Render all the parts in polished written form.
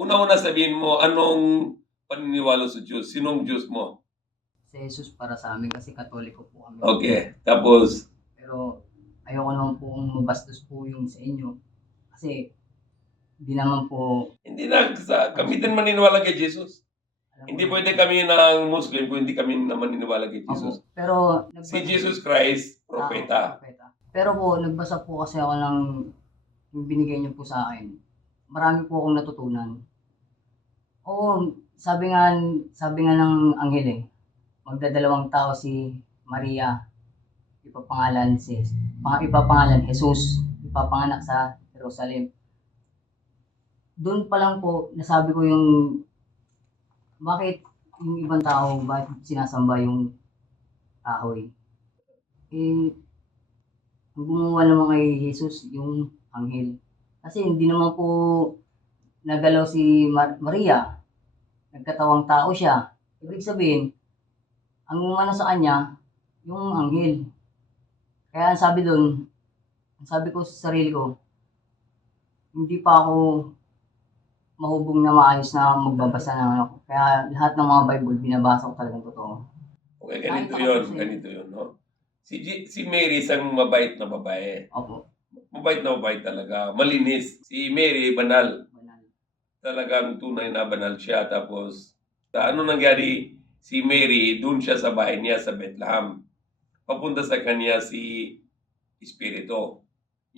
Una-una sabihin mo, anong paniniwala sa Diyos? Sinong Diyos mo? Si Jesus para sa amin kasi Katoliko po kami. Okay, tapos, Pero ayoko naman po kung mabastos po yung sa inyo. Kasi hindi naman po, hindi na, kami din maniniwala kay Jesus. alam Hindi ko pwede na- kami ng Muslim kung hindi kami na maniniwala kay Opo. Jesus. Pero Si Jesus Christ, propeta. propeta. Pero po, nagbasa po kasi ako ng yung binigay niyo po sa akin. Marami po akong natutunan. Oo, sabi nga ng anghel eh, magdadalawang tao si Maria, ipapangalan Jesus, ipapanganak sa Jerusalem. Doon pa lang po, nasabi ko yung bakit yung ibang tao, bakit sinasamba yung kahoy. Eh, ang gumawa naman kay Jesus, yung anghel. Kasi hindi naman po nagalaw si Maria, nagkatawang tao siya. Ibig sabihin, ang umano sa kanya, yung anghel. Kaya ang sabi doon, ang sabi ko sa sarili ko, hindi pa ako mahubog na maayos na magbabasa ng ano. Kaya lahat ng mga Bible, binabasa ko talagang totoo. Okay, ganito yun, no? Si Mary, isang mabait na babae. Opo, Mabait na mabait talaga. Malinis. Si Mary, banal. banal. Talagang tunay na banal siya. Tapos, ano nangyari? Si Mary, doon siya sa bahay niya sa Bethlehem. Papunta sa kanya si Espiritu.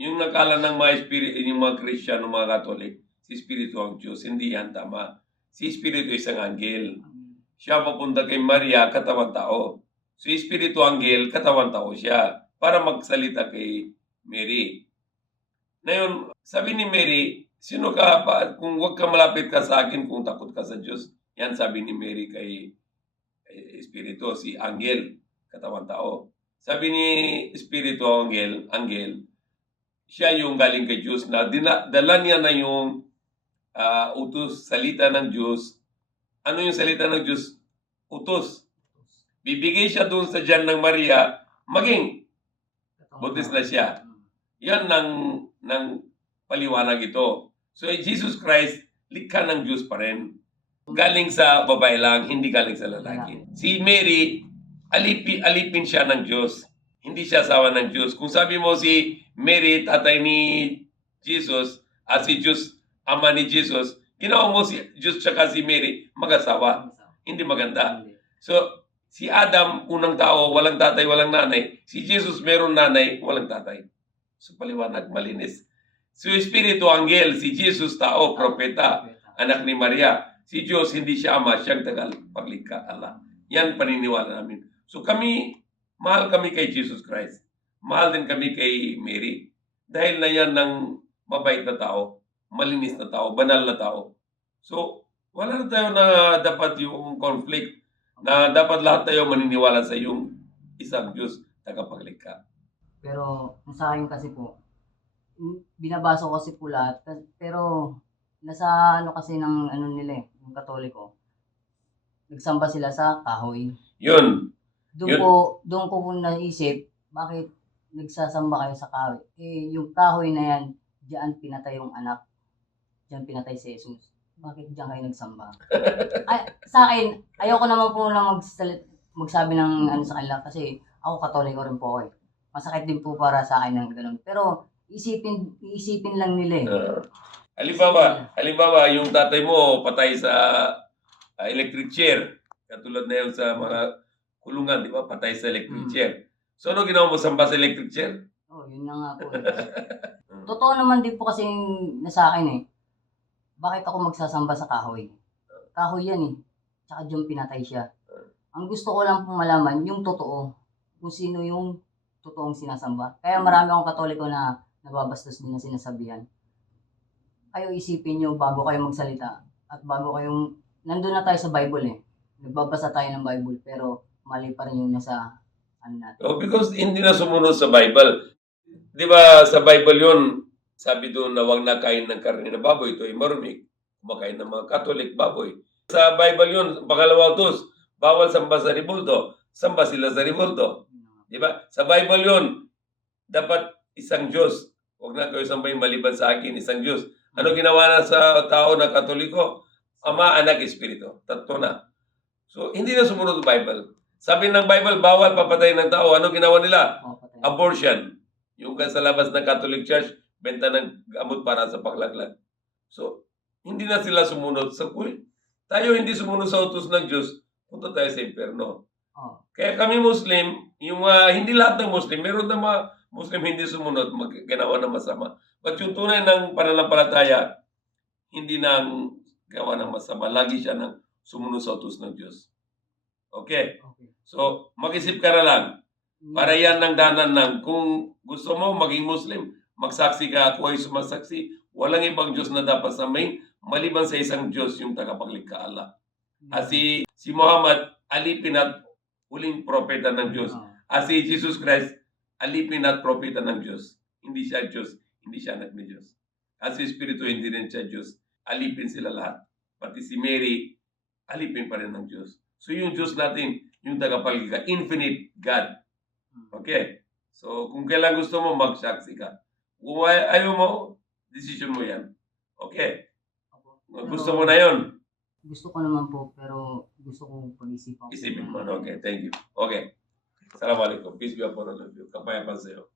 Yung nakala ng mga yung mga Christian, mga Catholic, si Espiritu ang Diyos. Hindi yan tama. Si Espiritu isang anghel. Siya papunta kay Maria, katawan tao. Si Espiritu anghel, katawan tao siya. Para magsalita kay Mary. Ngayon, sabi ni Mary, sino ka pa, kung wag ka malapit ka sa akin, kung takot ka sa Diyos. Yan sabi ni Mary kay Espiritu, si Anghel, katawan tao. Sabi ni Espiritu, Anghel, siya yung galing kay Diyos na dala niya na yung utos, salita ng Diyos. Ano yung salita ng Diyos? Utos. Bibigay siya doon sa tiyan ng Maria, maging buntis na siya. Yan ng paliwanag ito. So, Jesus Christ, likha ng Diyos pa rin. Galing sa babae lang, hindi galing sa lalaki. Si Mary, alipin siya ng Diyos. Hindi siya asawa ng Diyos. Kung sabi mo si Mary, tatay ni Jesus, at si Diyos, ama ni Jesus, ginawa mo si Diyos tsaka si Mary, mag-asawa. Hindi maganda. So, si Adam, unang tao, walang tatay, walang nanay. Si Jesus, meron nanay, walang tatay. So, paliwanag, malinis. Si Espiritu, anghel. Si Jesus, tao, propeta, anak ni Maria. Si Diyos, hindi siya ama, siyang tagapaglikha, Allah. Yan paniniwala namin. So, mahal kami kay Jesus Christ. Mahal din kami kay Mary. Dahil na yan ng mabait na tao, malinis na tao, banal na tao. So, wala na tayo na dapat yung conflict na dapat lahat tayo maniniwala sa yung isang Diyos tagapaglikha. Pero sa akin kasi po, binabasa ko kasi po lahat. Pero nasa ano kasi ng ano nila eh, yung Katoliko. Nagsamba sila sa kahoy. Yun. Doon ko po naisip, bakit nagsasamba kayo sa kahoy? Eh, yung kahoy na yan, diyan pinatay yung anak. Diyan pinatay si Jesus. Bakit diyan kayo nagsamba? Sa akin, ayoko naman po na magsabi ng ano sa kanila kasi ako Katoliko rin po ako eh. Masakit din po para sa akin ng ganun. Pero iisipin lang nila eh. Halimbawa, yung tatay mo patay sa electric chair. Katulad na yun sa mga kulungan, di ba? Patay sa electric chair. So, ano ginawa mo? Samba sa electric chair? Oh, yun na nga po. Totoo naman din po kasi nasa akin eh. Bakit ako magsasamba sa kahoy? Kahoy yan eh. Tsaka diyan pinatay siya. Ang gusto ko lang pong malaman, yung totoo. Kung sino yung totoong sinasamba. Kaya marami akong Katoliko na nababastos din na sinasabihan. Kayo isipin nyo bago kayo magsalita. At bago kayong, nandun na tayo sa Bible eh. Nagbabasa tayo ng Bible pero mali pa rin yung nasa ano natin. Oh, because hindi na sumunod sa Bible. Di ba sa Bible yun, sabi doon na wag na kain ng karne na baboy, ito ay marumik. Kumakain ng mga Catholic baboy. Sa Bible yun, pangalawang utos, bawal samba sa ribulto. Samba sila sa ribulto. Di ba? Sa Bible yun, dapat isang Diyos. Huwag na kayo sambahin maliban sa akin, isang Diyos. Ano ginawa na sa tao na Katoliko? Ama, Anak, Espiritu. Tatlo na. So, hindi na sumunod sa Bible. Sabi ng Bible, bawal papatayin ng tao. Ano ginawa nila? Oo, patay. Abortion. Yung sa labas ng Catholic Church, benta ng gamot para sa paglaglag. So, hindi na sila sumunod sa tayo hindi sumunod sa utos ng Diyos, punta tayo sa impyerno. Oo. Kaya kami Muslim, yung hindi lahat ng Muslim, meron na mga Muslim hindi sumunod, ginawa ng masama. But yung tunay ng pananampalataya, hindi nang gawa ng masama. Lagi siya nang sumunod sa utos ng Diyos. Okay? Okay. So, mag-isip ka na lang. Para yan ng danan ng kung gusto mo maging Muslim, magsaksi ka, ako ay sumasaksi, walang ibang Diyos na dapat sambahin, maliban sa isang Diyos, yung tagapaglikha Allah. At si Muhammad, alipin at huling propeta ng Diyos. Oo. At si Jesus Christ, alipin at propeta ng Diyos. Hindi siya Diyos, hindi siya anak ni Diyos. At si Espiritu, hindi rin siya Diyos. Alipin sila lahat. Pati si Mary, alipin pa rin ng Diyos. So yung Diyos natin, yung tagapaglikha, infinite God. Okay? So kung kailan gusto mo, magsaksi ka. Kung ayaw mo, decision mo yan. Okay? Gusto mo na yon. Gusto ko naman po, pero gusto ko pag-isipan ko. Isipin mo. Okay, thank you. Okay. Assalamualaikum. Peace be upon all of you. Kapayapaan sa'yo.